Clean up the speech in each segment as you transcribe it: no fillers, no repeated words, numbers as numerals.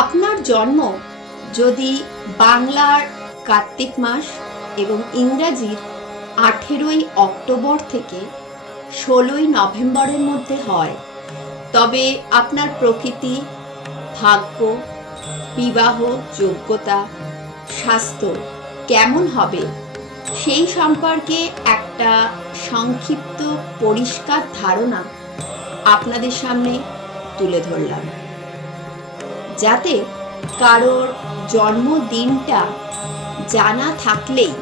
আপনার জন্ম যদি বাংলার কার্তিক মাস এবং ইংরাজির 18ই অক্টোবর থেকে 16ই নভেম্বরের মধ্যে হয়, তবে আপনার প্রকৃতি, ভাগ্য, বিবাহ যোগ্যতা, স্বাস্থ্য কেমন হবে সেই সম্পর্কে একটা সংক্ষিপ্ত পরিষ্কার ধারণা আপনাদের সামনে তুলে ধরলাম, যাতে কারোর জন্মদিনটা জানা থাকলেই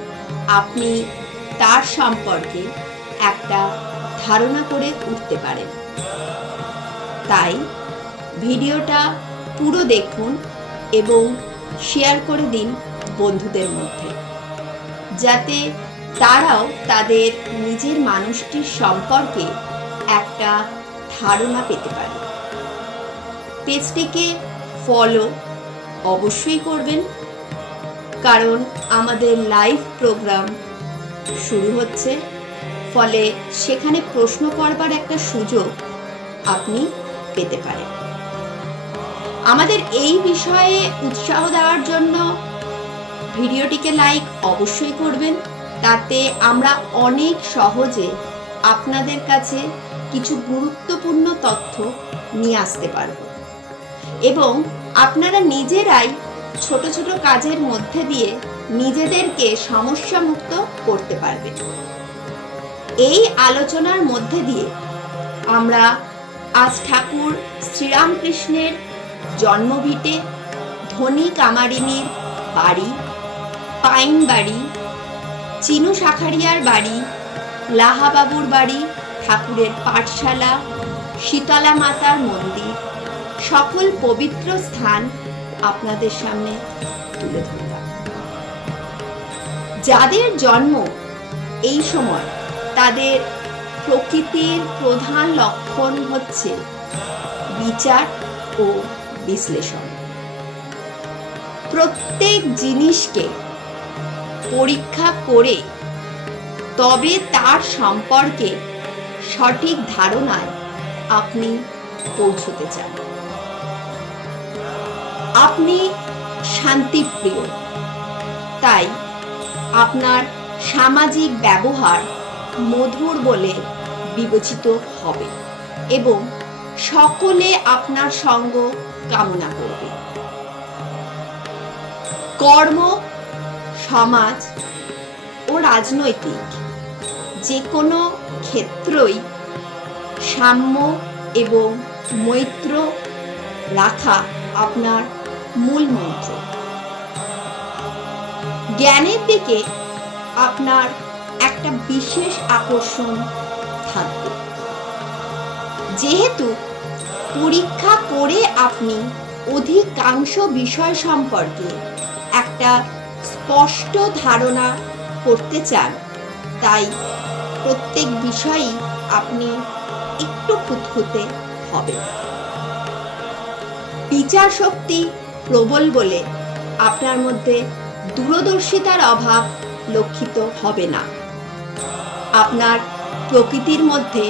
আপনি তার সম্পর্কে একটা ধারণা করে উঠতে পারেন। তাই ভিডিওটা পুরো দেখুন এবং শেয়ার করে দিন বন্ধুদের মধ্যে, যাতে তারাও তাদের নিজের মানুষটির সম্পর্কে একটা ধারণা পেতে পারে। পেজটিকে ফলো অবশ্যই করবেন, কারণ আমাদের লাইভ প্রোগ্রাম শুরু হচ্ছে, ফলে সেখানে প্রশ্ন করবার একটা সুযোগ আপনি পেতে পারেন। আমাদের এই বিষয়ে উৎসাহ দেওয়ার জন্য ভিডিওটিকে লাইক অবশ্যই করবেন, তাতে আমরা অনেক সহজে আপনাদের কাছে কিছু গুরুত্বপূর্ণ তথ্য নিয়ে আসতে পারব এবং আপনারা নিজেরাই ছোট ছোট কাজের মধ্যে দিয়ে নিজেদেরকে সমস্যামুক্ত করতে পারবেন। এই আলোচনার মধ্যে দিয়ে আমরা আজ ঠাকুর শ্রীরামকৃষ্ণের জন্মভিটে, ধনী কামারিনীর বাড়ি, পাইন বাড়ি, চিনু শাখারিয়ার বাড়ি, লাহাবাবুর বাড়ি, ঠাকুরের পাঠশালা, শীতলা মাতার মন্দির, সকল পবিত্র স্থান আপনাদের সামনে তুলে ধরলাম। যাদের জন্ম এই সময়, তাদের প্রকৃতির প্রধান লক্ষণ হচ্ছে বিচার ও বিশ্লেষণ। প্রত্যেক জিনিসকে পরীক্ষা করে তবে তার সম্পর্কে সঠিক ধারণায় আপনি পৌঁছতে চান। আপনি শান্তিপ্রিয়, তাই আপনার সামাজিক ব্যবহার মধুর বলে বিবেচিত হবে এবং সকলে আপনার সঙ্গ কামনা করবে। কর্ম, সমাজ ও রাজনৈতিক যে কোনো ক্ষেত্রই সাম্য এবং মৈত্র রাখা আপনার মূল মন্ত্র। জ্ঞানের দিকে আপনার একটা বিশেষ আকর্ষণ থাকবে, যেহেতু পরীক্ষা করে আপনি অধিকাংশ বিষয় সম্পর্কে একটা স্পষ্ট ধারণা করতে চান, তাই প্রত্যেক বিষয়ই আপনি একটু খুঁতখুঁতে হবেন। বিচার শক্তি প্রবল বলে আপনার মধ্যে দূরদর্শিতার অভাব লক্ষিত হবে না। আপনার প্রকৃতির মধ্যে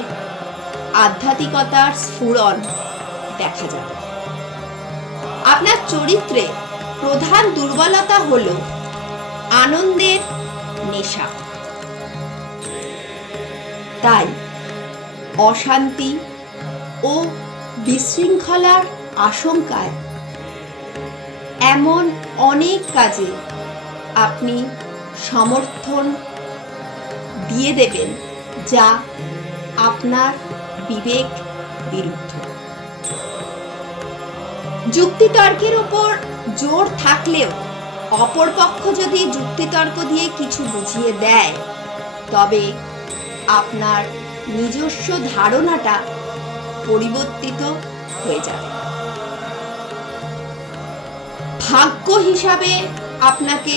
আধ্যাত্মিকতার স্ফুরণ দেখা যাবে। আপনার চরিত্রে প্রধান দুর্বলতা হল আনন্দের নেশা, তাই অশান্তি ও বিশৃঙ্খলার আশঙ্কায় এমন অনেক কাজে আপনি সমর্থন দিয়ে দেবেন যা আপনার বিবেক বিরুদ্ধ। যুক্তিতর্কের উপর জোর থাকলেও অপরপক্ষ যদি যুক্তিতর্ক দিয়ে কিছু বুঝিয়ে দেয়, তবে আপনার নিজস্ব ধারণাটা পরিবর্তিত হয়ে যাবে। ভাগ্য হিসাবে আপনাকে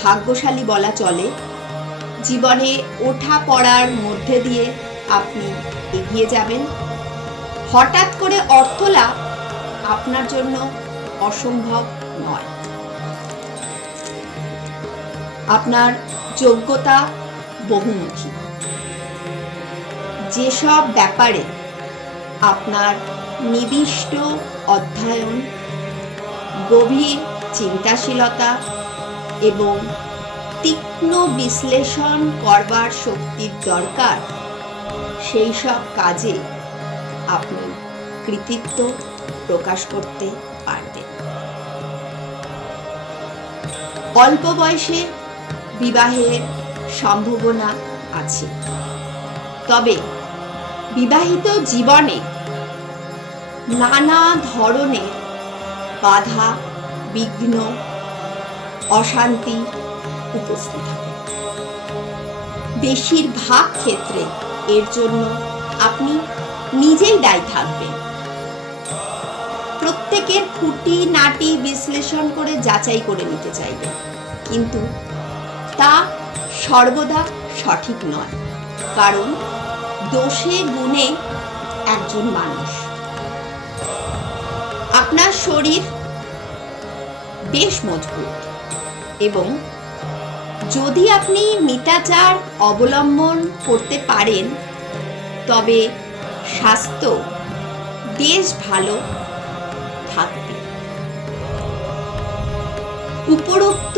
ভাগ্যশালী বলা চলে। জীবনে ওঠা পড়ার মধ্যে দিয়ে আপনি এগিয়ে যাবেন। হঠাৎ করে অর্থ লাভ আপনার জন্য অসম্ভব নয়। আপনার যোগ্যতা বহুমুখী। যেসব ব্যাপারে আপনার নিবিষ্ট অধ্যয়ন, গভীর চিন্তাশীলতা এবং তীক্ষ্ণ বিশ্লেষণ করবার শক্তির দরকার, সেই সব কাজে আপনি কৃতিত্ব প্রকাশ করতে পারবেন। অল্প বয়সে বিবাহের সম্ভাবনা আছে, তবে বিবাহিত জীবনে নানা ধরনের বাধা, বিঘ্ন, অশান্তি উপস্থিত হবে। বেশিরভাগ ক্ষেত্রে এর জন্য আপনি নিজেই দায়ী থাকবেন। প্রত্যেকের খুঁটিনাটি বিশ্লেষণ করে যাচাই করে নিতে চাইবেন, কিন্তু তা সর্বদা সঠিক নয়, কারণ দোষে গুণে একজন মানুষ। আপনার শরীর বেশ মজবুত এবং যদি আপনি মিতাচার অবলম্বন করতে পারেন তবে স্বাস্থ্য বেশ ভালো থাকবে। উপরোক্ত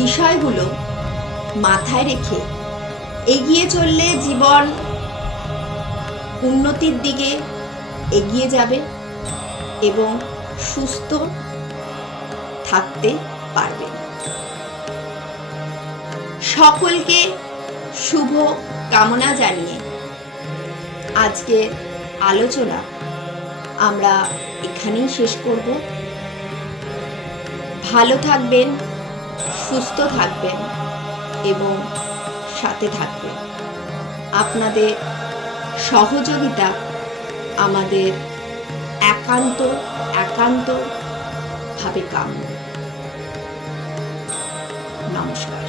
বিষয়গুলো মাথায় রেখে এগিয়ে চললে জীবন উন্নতির দিকে এগিয়ে যাবে এবং সুস্থ থাকতে পারবেন। সকলকে শুভ কামনা জানিয়ে আজকের আলোচনা আমরা এখানেই শেষ করব। ভালো থাকবেন, সুস্থ থাকবেন এবং সাথে থাকবেন। আপনাদের সহযোগিতা আমাদের একান্তভাবে কাম্য। নমস্কার।